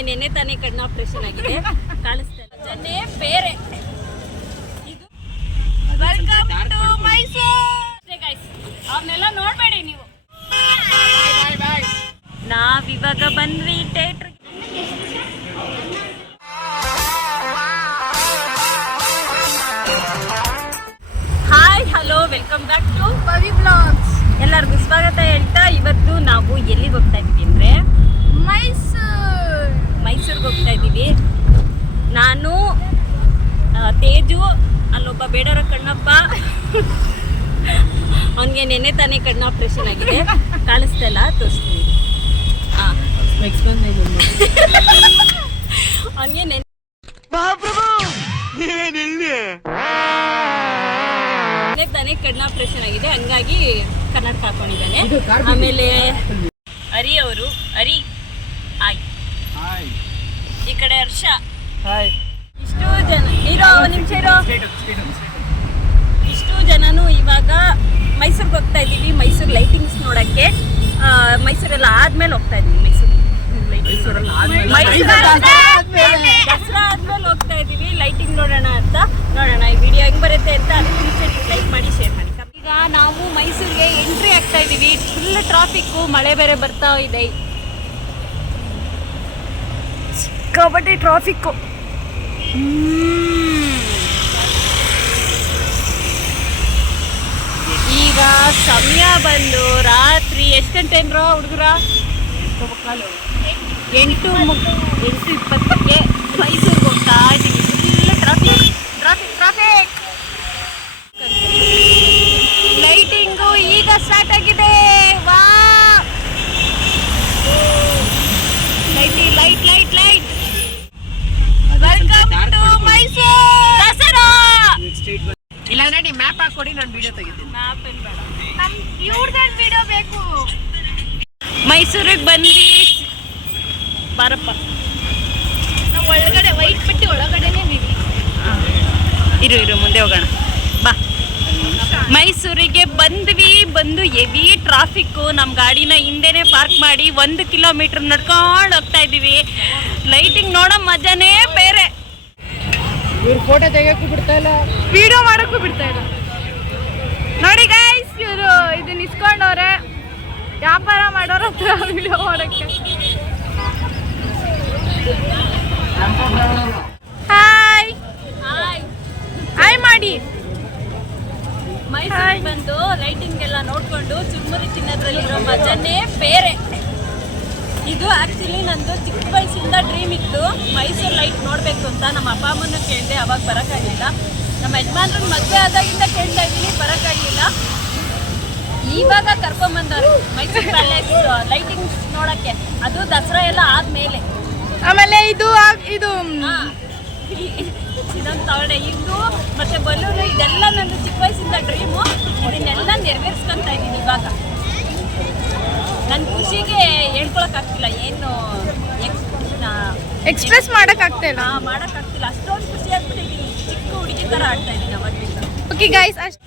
ಅವನಿಗೆ ನೆನ್ನೆ ತಾನೇ ಕಣ್ಣು ಆಪರೇಷನ್ ಆಗಿದೆ. ಕಾಣಿಸ್ತಾ ಜನ್ನೇ ಬೇರೆ. ಇದು ವೆಲ್ಕಮ್ ಟು ಮೈಸೂರು ಗೈಸ್ ಅವ್ರನ್ನೆಲ್ಲ ನೋಡಬೇಡಿ ನೀವು. ನಾವಿವಾಗ ಬಂದ್ವಿ theatre hi hello welcome back to Pavi blogs ಎಲ್ಲರಿಗೂ ಸ್ವಾಗತ ಹೇಳ್ತಾ ಇವತ್ತು ನಾವು ಎಲ್ಲಿಗೆ ಹೋಗ್ತಾ ಇದ್ದೀವಿ ಅಂದರೆ ಮೈಸೂರ್. ಮೈಸೂರಿಗೆ ಹೋಗ್ತಾ ಇದ್ದೀವಿ. ನಾನು ತೇಜು ಅಲ್ಲೊಬ್ಬ ಬೇಡರ ಕಣ್ಣಪ್ಪ. ಅವನಿಗೆ ನೆನ್ನೆ ತಾನೇ ಕಣ್ಣು ಆಪ್ರೇಷನ್ ಆಗಿದೆ. ಕಾಣಿಸ್ತಾ ಇಲ್ಲ ತೋರಿಸ್ತೀನಿ. ಹಾಂ ಅವನಿಗೆ ನೆನ್ನೆ ತಾನೇ ಕಣ್ಣು ಆಪ್ರೇಷನ್ ಆಗಿದೆ. ಹಂಗಾಗಿ ಕರ್ನಾಟಕ ಹಾಕೊಂಡಿದ್ದಾನೆ. ಆಮೇಲೆ ಹರಿ ಅವರು ಹರಿ ಆಯ್ ಈ ಕಡೆ ಹರ್ಷ. ಇಷ್ಟು ಜನ ಇರೋ ನಿಮಿಷ ಇರೋ. ಇಷ್ಟು ಜನನು ಇವಾಗ ಮೈಸೂರಿಗೆ ಹೋಗ್ತಾ ಇದ್ದೀವಿ. ಮೈಸೂರು ಲೈಟಿಂಗ್ಸ್ ನೋಡಕ್ಕೆ. ಮೈಸೂರೆಲ್ಲ ಆದ್ಮೇಲೆ ಹೋಗ್ತಾ ಇದ್ದೀವಿ. ಮೈಸೂರು ಮೈಸೂರು ದಸರಾ ಆದ್ಮೇಲೆ ಹೋಗ್ತಾ ಇದ್ದೀವಿ. ಲೈಟಿಂಗ್ ನೋಡೋಣ ಅಂತ. ನೋಡೋಣ ಈ ವಿಡಿಯೋ ಹೆಂಗ್ ಬರುತ್ತೆ ಅಂತ ಅದಕ್ಕೆ ಮುಂಚೆ ನೀವು ಲೈಕ್ ಮಾಡಿ ಶೇರ್ ಮಾಡಿ. ಈಗ ನಾವು ಮೈಸೂರಿಗೆ ಎಂಟ್ರಿ ಆಗ್ತಾ ಇದ್ದೀವಿ. ಫುಲ್ ಟ್ರಾಫಿಕ್ಕು ಮಳೆ ಬೇರೆ ಬರ್ತಾ ಇದೆ. ಸಿಕ್ಕಾಪಟ್ಟೆ ಟ್ರಾಫಿಕ್ಕು ಈಗ ಸಮಯ ಬಂದು ರಾತ್ರಿ ಎಷ್ಟು ಗಂಟೆ ಅಂದ್ರೋ ಹುಡುಗರ ಎಂಟು ಎಂಟು ಇಪ್ಪತ್ತಕ್ಕೆ ಮೈಸೂರಿಗೆ ಹೋಗ್ತಾ ಇದ್ದೀವಿ full traffic traffic traffic lighting ಈಗ ಸ್ಟಾರ್ಟ್ ಆಗಿದೆ ವಾ light light light light welcome to Mysuru Dasara ಇಲ್ಲ ಹಾಕೊಡಿ ನಾನು ವಿಡಿಯೋ ತೆಗಿತೀನಿ. ಮ್ಯಾಪ್ ಏನ್ ಬೇಡ ನಮ್ ಇವ್ರದ್ದು ವಿಡಿಯೋ ಬೇಕು? ಮೈಸೂರಿಗೆ ಬಂದ್ವಿ. ಬಾರಪ್ಪ. ನಾವು ಒಳಗಡೆ ವೈಟ್ ಬಿಟ್ಟು ಒಳಗಡೆನೆ ಇರು ಇರು ಮುಂದೆ ಹೋಗೋಣ. ಬಾ. ಮೈಸೂರಿಗೆ ಬಂದ್ವಿ. ಬಂದು ಹೆವಿ ಟ್ರಾಫಿಕ್ಕು ನಮ್ಮ ಗಾಡಿನ ಹಿಂದೆನೆ ಪಾರ್ಕ್ ಮಾಡಿ ಒಂದು ಕಿಲೋಮೀಟರ್ ನಡ್ಕೊಂಡು ಹೋಗ್ತಾ ಇದ್ದೀವಿ. ಲೈಟಿಂಗ್ ನೋಡೋ ಮಜಾನೇ ಬೇರೆ. ಇವ್ರು ಫೋಟೋ ತೆಗಿಯೋಕ್ಕೂ ಬಿಡ್ತಾ ಇಲ್ಲ. ವಿಡಿಯೋ ಮಾಡೋಕ್ಕೂ ಬಿಡ್ತಾ ಇಲ್ಲ. ನೋಡಿ ಗೈಸ್ ಇವರು ಇದನ್ನ ಇಸ್ಕೊಂಡವ್ರೆ ವ್ಯಾಪಾರ ಮಾಡೋರ ಹತ್ರ ವಿಡಿಯೋ ಮಾಡಕ್ಕೆ. ಹಾಯ್ ಹಾಯ್ ಮಾಡಿ ಮೈಸೂರಿಗೆ ಬಂದು ಲೈಟಿಂಗ್ ಎಲ್ಲ ನೋಡ್ಕೊಂಡು ಚುರುಮುರಿ ತಿನ್ನೋದ್ರಲ್ಲಿರೋ ಮಜಾನೇ ಬೇರೆ. ಇದು ಆ್ಯಕ್ಚುಲಿ ನಂದು ಚಿಕ್ಕ ವಯಸ್ಸಿಂದ ಡ್ರೀಮ್ ಇತ್ತು. ಮೈಸೂರು ಲೈಟ್ ನೋಡಬೇಕು ಅಂತ. ನಮ್ಮ ಅಪ್ಪ ಅಮ್ಮನ ಕೇಳಿದೆ ಅವಾಗ ಬರೋಕ್ಕಾಗಲಿಲ್ಲ ನಮ್ಮ ಯಜಮಾನ್ರ ಮದುವೆ ಆದಾಗಿಂದ ಕೇಳ್ತಾ ಇದ್ದೀನಿ ಬರೋಕ್ಕಾಗಲಿಲ್ಲ. ಇವಾಗ ಕರ್ಕೊಂಬಂದವರು ಮೈಸೂರು ಪ್ಯಾಲೇಸ್ ಲೈಟಿಂಗ್ಸ್ ನೋಡಕ್ಕೆ. ಅದು ದಸರಾ ಎಲ್ಲ ಆದ್ಮೇಲೆ. ಆಮೇಲೆ ಇದು ಇದು ಇದೊಂದು ತಗೊಳ್ಳೆ ಇದು ಮತ್ತೆ ಬಲೂನು ಇದೆಲ್ಲ ನನ್ನ ಚಿಕ್ಕ ವಯಸ್ಸಿಂದ ಡ್ರೀಮು ಇದನ್ನೆಲ್ಲ ನೆರವೇರಿಸ್ಕೊಂತ ಇದ್ದೀನಿ ಇವಾಗ. ನನ್ನ ಖುಷಿಗೆ ಹೇಳ್ಕೊಳಕ್ಕಾಗ್ತಿಲ್ಲ ಏನು ಎಕ್ಸ್ಪ್ರೆಸ್ ಮಾಡಕ್ ಆಗ್ತಾ ಇಲ್ಲ. ಮಾಡೋಕ್ಕಾಗ್ತಿಲ್ಲ. ಅಷ್ಟೊಂದು ಖುಷಿ ಆಗ್ಬಿಟ್ಟಿದ್ದೀನಿ. ಥರ ಆಡ್ತಾ ಇದ್ದೀನಿ ಅವಾಗಿಂದ ಓಕೆ ಗೈಸ್ ಅಷ್ಟು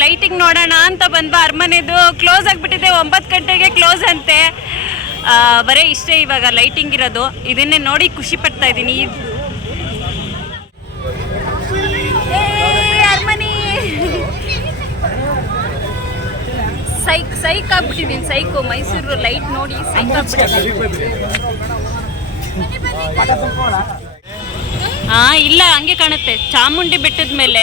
ಲೈಟಿಂಗ್ ನೋಡೋಣ ಅಂತ ಬಂದ್ವ ಅರಮನೆದು. ಕ್ಲೋಸ್ ಆಗಿಬಿಟ್ಟಿದೆ ಒಂಬತ್ತು ಗಂಟೆಗೆ ಕ್ಲೋಸ್ ಅಂತೆ. ಆ, ಬರೀ ಇಷ್ಟೇ ಇವಾಗ ಲೈಟಿಂಗ್ ಇರೋದು. ಇದನ್ನೇ ನೋಡಿ ಖುಷಿ ಪಡ್ತಾ ಇದ್ದೀನಿ ಅರಮನೆ ಸೈಕ್ ಸೈಕ್ ಆಗ್ಬಿಟ್ಟಿದ್ದೀನಿ ಸೈಕು. ಮೈಸೂರು ಲೈಟ್ ನೋಡಿ ಸೈಕ್ ಹಾ ಇಲ್ಲ, ಹಂಗೆ ಕಾಣುತ್ತೆ. ಚಾಮುಂಡಿ ಬೆಟ್ಟದ ಮೇಲೆ.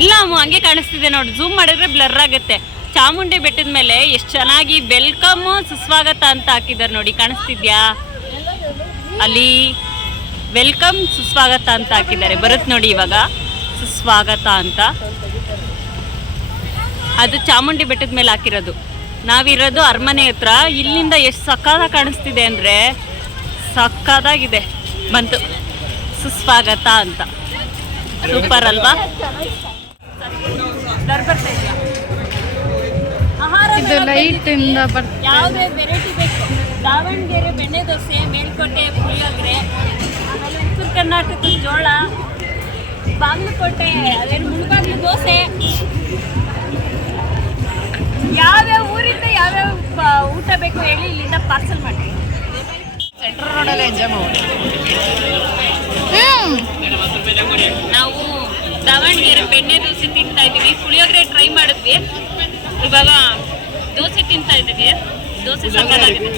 ಇಲ್ಲ, ಅಮ್ಮ, ಹಂಗೆ ಕಾಣಿಸ್ತಿದೆ ನೋಡಿ. ಝೂಮ್ ಮಾಡಿದ್ರೆ ಬ್ಲರ್ ಆಗುತ್ತೆ. ಚಾಮುಂಡಿ ಬೆಟ್ಟದ ಮೇಲೆ ಎಷ್ಟು ಚೆನ್ನಾಗಿ ವೆಲ್ಕಮ್ ಸುಸ್ವಾಗತ ಅಂತ ಹಾಕಿದ್ದಾರೆ ನೋಡಿ. ಕಾಣಿಸ್ತಿದ್ಯಾ? ಅಲ್ಲಿ ವೆಲ್ಕಮ್ ಸುಸ್ವಾಗತ ಅಂತ ಹಾಕಿದ್ದಾರೆ. ಬರುತ್ತೆ ನೋಡಿ ಇವಾಗ. ಸುಸ್ವಾಗತ ಅಂತ. ಅದು ಚಾಮುಂಡಿ ಬೆಟ್ಟದ ಮೇಲೆ ಹಾಕಿರೋದು. ನಾವಿರೋದು ಅರಮನೆ ಹತ್ರ. ಇಲ್ಲಿಂದ ಎಷ್ಟು ಸಕ್ಕತ್ತಾಗಿ ಕಾಣಿಸ್ತಿದೆ ಅಂದರೆ ಸಕ್ಕದಾಗಿದೆ ಬಂತು. ಸುಸ್ವಾಗತ ಅಂತ. ಸೂಪರ್ ಅಲ್ವಾ? ಇದು ಲೈಟ್ ಇಂದ ಯಾವುದೇ ವೆರೈಟಿ ಬೇಕು. ದಾವಣಗೆರೆ ಬೆಣ್ಣೆ ದೋಸೆ ಮೇಲ್ಕೋಟೆ ಪುಳಿಯೋಗರೆ ಕರ್ನಾಟಕದ ಜೋಳ ಬಾಗಲಕೋಟೆ ಅದೇನು ಮುಳುಗಾಗ್ಲು ದೋಸೆ. ಯಾವ್ಯಾವ ಊರಿಂದ ಯಾವ್ಯಾವ ಊಟ ಬೇಕು ಹೇಳಿ ಇಲ್ಲಿಂದ ಪಾರ್ಸಲ್ ಮಾಡಿ ಸೆಂಟ್ರಲ್ ರೋಡಲ್ಲಿ ಎಂಜಾಯ್ ಮಾಡಿ ನಾವು ದಾವಣಗೆರೆ ಬೆಣ್ಣೆ ದೋಸೆ ತಿಂತಾ ಇದ್ದೀವಿ. ಪುಳಿಯೋಗರೆ ಟ್ರೈ ಮಾಡಿದ್ವಿ. ಇವಾಗ ದೋಸೆ ತಿಂತಾ ಇದ್ದೀವಿ. ದೋಸೆ ಸಕ್ಕತ್ತಾಗಿದೆ.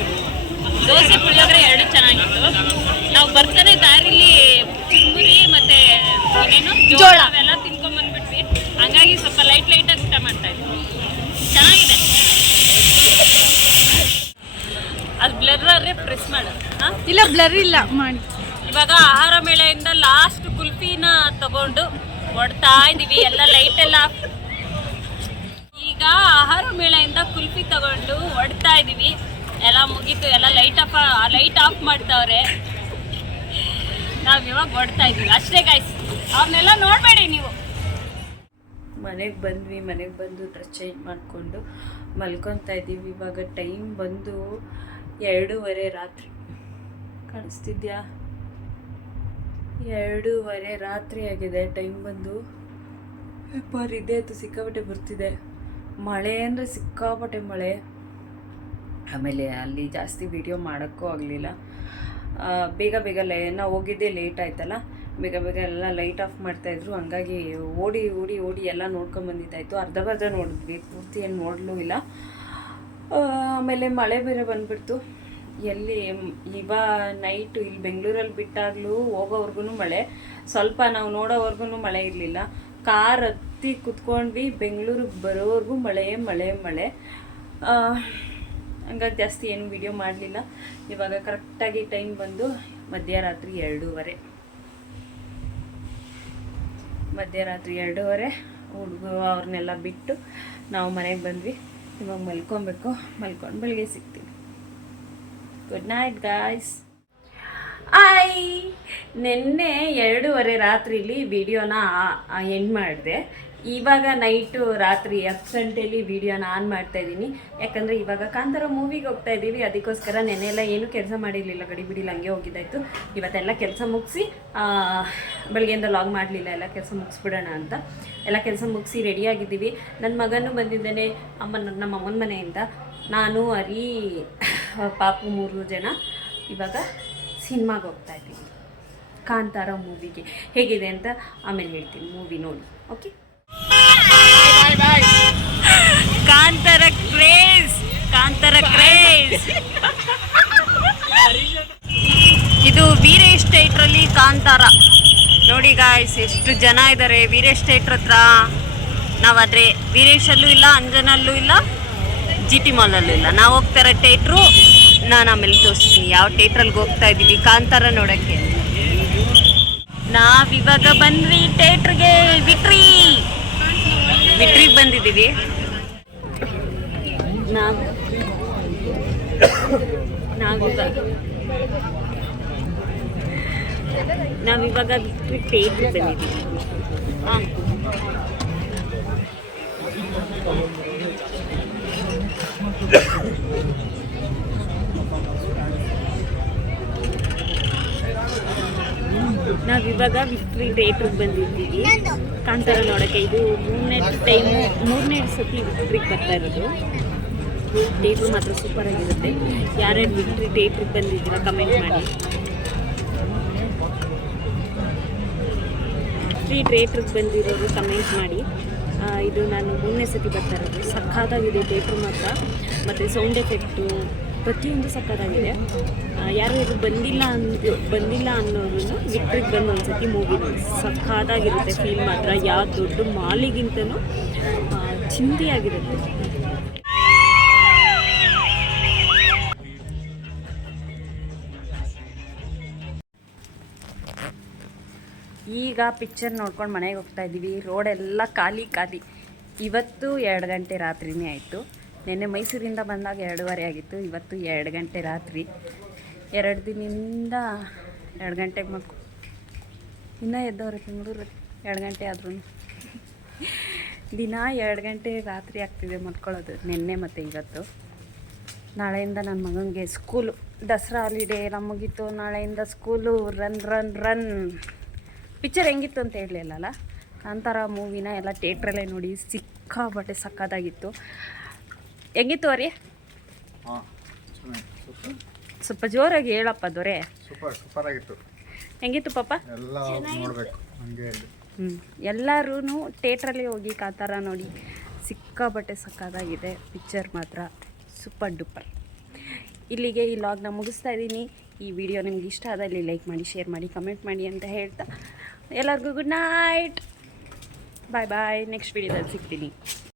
ದೋಸೆ ಪುಳಿಯೋಗರೆ ಎರಡು ಚೆನ್ನಾಗಿತ್ತು. ನಾವು ಬರ್ತಾನೆ ದಾರಿಲಿ ಚುರುಮುರಿ ಮತ್ತೆ ಏನೇನು ಜೋಳ. ಅವೆಲ್ಲ ತಿನ್ಕೊಂಡ್ ಬಂದ್ಬಿಟ್ವಿ. ಹಂಗಾಗಿ ಸ್ವಲ್ಪ ಲೈಟ್ ಲೈಟಾಗಿ ಆಗಿ ಊಟ ಮಾಡ್ತಾ ಇದ್ವಿ. ಚೆನ್ನಾಗಿದೆ. ಅದು ಬ್ಲರ್ರೇ ಪ್ರೆಸ್ ಮಾಡು. ಹಾಂ? ಇಲ್ಲ ಬ್ಲರ್ ಇಲ್ಲ ಮಾಡಿ. ಇವಾಗ ಆಹಾರ ಮೇಳೆಯಿಂದ ಲಾಸ್ಟ್ ಕುಲ್ಫಿನ ತಗೊಂಡು ಹೊಡ್ತಾ ಇದೀವಿ ಎಲ್ಲ ಲೈಟ್ ಎಲ್ಲ ಆಫ್- ಈಗ ಆಹಾರ ಮೇಳೆಯಿಂದ ಕುಲ್ಫಿ ತಗೊಂಡು ಹೊಡ್ತಾ ಇದೀವಿ. ಎಲ್ಲ ಮುಗೀತು ಎಲ್ಲ ಲೈಟ್ ಆಫ್ ಲೈಟ್ ಆಫ್ ಮಾಡ್ತಾವ್ರೆ. ನಾವು ಇವಾಗ ಹೊಡ್ತಾ ಇದೀವಿ. ಅಷ್ಟೇ ಗಾಯ್ಸ್ ಅವನ್ನೆಲ್ಲ ನೋಡ್ಬೇಡಿ ನೀವು. ಮನೆಗೆ ಬಂದ್ವಿ, ಮನೆಗೆ ಬಂದು ಡ್ರೆಸ್ ಚೇಂಜ್ ಮಾಡಿಕೊಂಡು ಮಲ್ಕೊತಾ ಇದ್ದೀವಿ. ಇವಾಗ ಟೈಮ್ ಬಂದು ಎರಡೂವರೆ ರಾತ್ರಿ. ಕಾಣಿಸ್ತಿದ್ಯಾ? ಎರಡೂವರೆ ರಾತ್ರಿ ಆಗಿದೆ ಟೈಮ್ ಬಂದು. ಪರ್ ಇದೆ ಅದು ಸಿಕ್ಕಾಪಟ್ಟೆ ಬರ್ತಿದೆ. ಮಳೆ ಅಂದರೆ ಸಿಕ್ಕಾಪಟ್ಟೆ ಮಳೆ. ಆಮೇಲೆ ಅಲ್ಲಿ ಜಾಸ್ತಿ ವಿಡಿಯೋ ಮಾಡೋಕ್ಕೂ ಆಗಲಿಲ್ಲ. ಬೇಗ ಬೇಗ ಲೇ, ನಾವು ಹೋಗಿದ್ದೆ ಲೇಟ್ ಆಯ್ತಲ್ಲ? ಬೇಗ ಬೇಗ ಎಲ್ಲ ಲೈಟ್ ಆಫ್ ಮಾಡ್ತಾಯಿದ್ರು ಹಂಗಾಗಿ ಓಡಿ ಓಡಿ ಓಡಿ ಎಲ್ಲ ನೋಡ್ಕೊಂಬಂದಿದ್ದಾಯಿತು ಅರ್ಧ ಬರ್ಧ ನೋಡಿದ್ವಿ. ಪೂರ್ತಿ ಏನು ನೋಡಲೂ ಇಲ್ಲ. ಆಮೇಲೆ ಮಳೆ ಬೇರೆ ಬಂದುಬಿಡ್ತು. ಎಲ್ಲಿ ಇವ ನೈಟು ಇಲ್ಲಿ ಬೆಂಗಳೂರಲ್ಲಿ ಬಿಟ್ಟಾಗಲೂ ಹೋಗೋವರೆಗೂ ಮಳೆ. ಸ್ವಲ್ಪ ನಾವು ನೋಡೋವರೆಗೂ ಮಳೆ ಇರಲಿಲ್ಲ. ಕಾರ್ ಹತ್ತಿ ಕುತ್ಕೊಂಡ್ವಿ. ಬೆಂಗಳೂರಿಗೆ ಬರೋವರೆಗೂ ಮಳೆ ಮಳೆ ಮಳೆ. ಹಂಗಾಗಿ ಜಾಸ್ತಿ ಏನು ವಿಡಿಯೋ ಮಾಡಲಿಲ್ಲ. ಇವಾಗ ಕರೆಕ್ಟಾಗಿ ಟೈಮ್ ಬಂದು ಮಧ್ಯರಾತ್ರಿ ಎರಡೂವರೆ. ಮಧ್ಯರಾತ್ರಿ ಎರಡೂವರೆ, ಹುಡುಗ ಅವ್ರನ್ನೆಲ್ಲ ಬಿಟ್ಟು ನಾವು ಮನೆಗೆ ಬಂದ್ವಿ. ಇವಾಗ ಮಲ್ಕೊಬೇಕು. ಮಲ್ಕೊಂಡು ಬೆಳಗ್ಗೆ ಸಿಗ್ತೀವಿ. ಗುಡ್ ನೈಟ್ ಗಾಯ್ಸ್ ಆಯ್ ನಿನ್ನೆ ಎರಡೂವರೆ ರಾತ್ರಿಲಿ ವಿಡಿಯೋನ ಎಂಡ್ ಮಾಡಿದೆ. ಇವಾಗ ನೈಟು ರಾತ್ರಿ ಹತ್ತು ಗಂಟೆಲಿ ವಿಡಿಯೋನ ಆನ್ ಮಾಡ್ತಾ ಇದ್ದೀನಿ. ಯಾಕಂದರೆ ಇವಾಗ ಕಾಂತಾರ ಮೂವಿಗೆ ಹೋಗ್ತಾ ಇದ್ದೀವಿ. ಅದಕ್ಕೋಸ್ಕರ ನೆನ್ನೆಲ್ಲ ಏನೂ ಕೆಲಸ ಮಾಡಿರಲಿಲ್ಲ. ಗಡಿ ಬಿಡಿಲ್ಲ ಹಂಗೆ ಹೋಗಿದ್ದಾಯಿತು. ಇವತ್ತೆಲ್ಲ ಕೆಲಸ ಮುಗಿಸಿ ಬೆಳಗ್ಗೆಯಿಂದ ಲಾಗ್ ಮಾಡಲಿಲ್ಲ. ಎಲ್ಲ ಕೆಲಸ ಮುಗಿಸ್ಬಿಡೋಣ ಅಂತ. ಎಲ್ಲ ಕೆಲಸ ಮುಗಿಸಿ ರೆಡಿಯಾಗಿದ್ದೀವಿ ನನ್ನ ಮಗನೂ ಬಂದಿದ್ದಾನೆ. ಅಮ್ಮ ನಮ್ಮ ಅಮ್ಮನ ಮನೆಯಿಂದ. ನಾನು, ಅರಿ, ಪಾಪು ಮೂರು ಜನ. ಇವಾಗ ಸಿನಿಮಾಗೆ ಹೋಗ್ತಾ ಇದ್ದೀನಿ. ಕಾಂತಾರ ಮೂವಿಗೆ. ಹೇಗಿದೆ ಅಂತ ಆಮೇಲೆ ಹೇಳ್ತೀನಿ. ಮೂವಿ ನೋಡಿ. Okay Kantara craze. Kantara craze. ಇದು ವೀರೇಶ್ ಥಿಯೇಟ್ರಲ್ಲಿ ಕಾಂತಾರ. ನೋಡಿ ಗಾಯ್ಸ್ ಎಷ್ಟು ಜನ ಇದ್ದಾರೆ ವೀರೇಶ್ ಥಿಯೇಟ್ರ್ ಹತ್ರ. ನಾವಾದರೆ ವೀರೇಶಲ್ಲೂ ಇಲ್ಲ, ಅಂಜನಲ್ಲೂ ಇಲ್ಲ, ಜಿ ಟಿ ಮಾಲಲ್ಲೂ ಇಲ್ಲ. ನಾವು ಹೋಗ್ತಾ ಇರೋ ಥಿಯೇಟ್ರು ನಾನು ಆಮೇಲೆ ತೋರಿಸ್ತೀನಿ ಯಾವ ಥಿಯೇಟ್ರಲ್ಲಿ ಹೋಗ್ತಾ ಇದ್ದೀವಿ? ಕಾಂತಾರ ನೋಡೋಕ್ಕೆ. ನಾವಿವಾಗ ಬಂದ್ವಿ ಥಿಯೇಟ್ರಿಗೆ. ವಿಟ್ರಿ. ವಿಟ್ರಿಗೆ ಬಂದಿದ್ದೀವಿ. ನಾವು ನಾವಿವಾಗ ನಾವಿವಾಗ ವಿಟ್ರಿ ಥಿಯೇಟ್ರಿಗೆ ಬಂದಿದ್ದೀವಿ. ಹಾಂ ನಾವಿವಾಗ ವಿಕ್ಟ್ರಿ ಥಿಯೇಟ್ರಿಗೆ ಬಂದಿದ್ದೀವಿ. ಕಾಂತಾರ ನೋಡೋಕ್ಕೆ. ಇದು ಮೂರನೇ ಟೈಮ್ ಮೂರನೇ ಸತಿ ವಿಕ್ಟ್ರಿಗೆ ಬರ್ತಾ ಇರೋದು. ಥಿಯೇಟ್ರ್ ಮಾತ್ರ ಸೂಪರ್ ಆಗಿರುತ್ತೆ. ಯಾರ್ಯಾರು ವಿಕ್ಟ್ರಿ ಥಿಯೇಟ್ರಿಗೆ ಬಂದಿದ್ದೀರಾ ಕಮೆಂಟ್ ಮಾಡಿ. ವಿಕ್ಟ್ರಿ ಥಿಯೇಟ್ರಿಗೆ ಬಂದಿರೋರು ಕಮೆಂಟ್ ಮಾಡಿ. ಇದು ನಾನು ಮೂರನೇ ಸತಿ ಬರ್ತಾ ಇರೋದು. ಸಖತ್ತಾಗಿದೆ ಥಿಯೇಟ್ರ್ ಮಾತ್ರ. ಮತ್ತು ಸೌಂಡ್ ಎಫೆಕ್ಟು ಪ್ರತಿಯೊಂದು ಸಖತ್ತಾಗಿದೆ ಆ, ಯಾರು ಇದು ಬಂದಿಲ್ಲ ಅಂದು ಬಂದಿಲ್ಲ ಅನ್ನೋದನ್ನು ವಿಕ್ಟ್ರಿಗೆ ಬಂದು ಒಂದ್ಸತಿ ಮೂವಿ ನೋಡಿ ಸಖತ್ತಾಗಿರುತ್ತೆ. ಫೀಲ್ ಮಾತ್ರ ಯಾವ ದೊಡ್ಡ ಮಾಲಿಗಿಂತನೂ ಚಿಂದಿಯಾಗಿರುತ್ತೆ ಈಗ ಪಿಕ್ಚರ್ ನೋಡ್ಕೊಂಡು ಮನೆಗೆ ಹೋಗ್ತಾ ಇದ್ದೀವಿ. ರೋಡೆಲ್ಲ ಖಾಲಿ ಖಾಲಿ. ಇವತ್ತು ಎರಡು ಗಂಟೆ ರಾತ್ರಿನೇ ಆಯಿತು. ನಿನ್ನೆ ಮೈಸೂರಿಂದ ಬಂದಾಗ ಎರಡೂವರೆ ಆಗಿತ್ತು, ಇವತ್ತು ಎರಡು ಗಂಟೆ ರಾತ್ರಿ. ಎರಡು ದಿನದಿಂದ ಎರಡು ಗಂಟೆಗೆ ಮಲ್ಕೊ ಇನ್ನೂ ಎದ್ದವ್ರೆ ಬೆಂಗಳೂರು, ಎರಡು ಗಂಟೆ ಆದ್ರೂ. ದಿನ ಎರಡು ಗಂಟೆ ರಾತ್ರಿ ಆಗ್ತಿದೆ ಮಲ್ಕೊಳ್ಳೋದು, ನಿನ್ನೆ ಮತ್ತು ಇವತ್ತು. ನಾಳೆಯಿಂದ ನನ್ನ ಮಗನಿಗೆ ಸ್ಕೂಲು, ದಸರಾ ಹಾಲಿಡೇ ಎಲ್ಲ ಮುಗೀತು, ನಾಳೆಯಿಂದ school run run run picture ಹೆಂಗಿತ್ತು ಅಂತ ಹೇಳಲಿಲ್ಲಲ್ಲ? ಕಾಂತಾರ ಮೂವಿನ ಎಲ್ಲ ಥಿಯೇಟ್ರಲ್ಲೇ ನೋಡಿ ಸಿಕ್ಕಾಬಟ್ಟೆ ಸಕ್ಕತ್ತಾಗಿತ್ತು. ಹೆಂಗಿತ್ತು ಅವ್ರಿ? ಸ್ವಲ್ಪ ಜೋರಾಗಿ ಹೇಳಪ್ಪ ದೊರೆ. ಸೂಪರ್ ಸೂಪರ್ ಆಗಿತ್ತು. ಹೆಂಗಿತ್ತು ಪಾಪ? ಎಲ್ಲ ನೋಡಬೇಕು ಹಂಗೆ ಹ್ಞೂ ಎಲ್ಲರೂ ಥಿಯೇಟ್ರಲ್ಲಿ ಹೋಗಿ ಕಾತಾರ ನೋಡಿ. ಸಿಕ್ಕಾಬಟ್ಟೆ ಸಕ್ಕದಾಗಿದೆ ಪಿಕ್ಚರ್ ಮಾತ್ರ ಸೂಪರ್ ಡೂಪರ್. ಇಲ್ಲಿಗೆ ಈ ಲಾಗ್ನ ಮುಗಿಸ್ತಾ ಇದ್ದೀನಿ. ಈ ವಿಡಿಯೋ ನಿಮ್ಗೆ ಇಷ್ಟ ಆದಲ್ಲಿ ಲೈಕ್ ಮಾಡಿ ಶೇರ್ ಮಾಡಿ ಕಮೆಂಟ್ ಮಾಡಿ ಅಂತ ಹೇಳ್ತಾ ಎಲ್ಲರಿಗೂ good night. Bye bye next ವಿಡಿಯೋದಲ್ಲಿ ಸಿಗ್ತೀನಿ.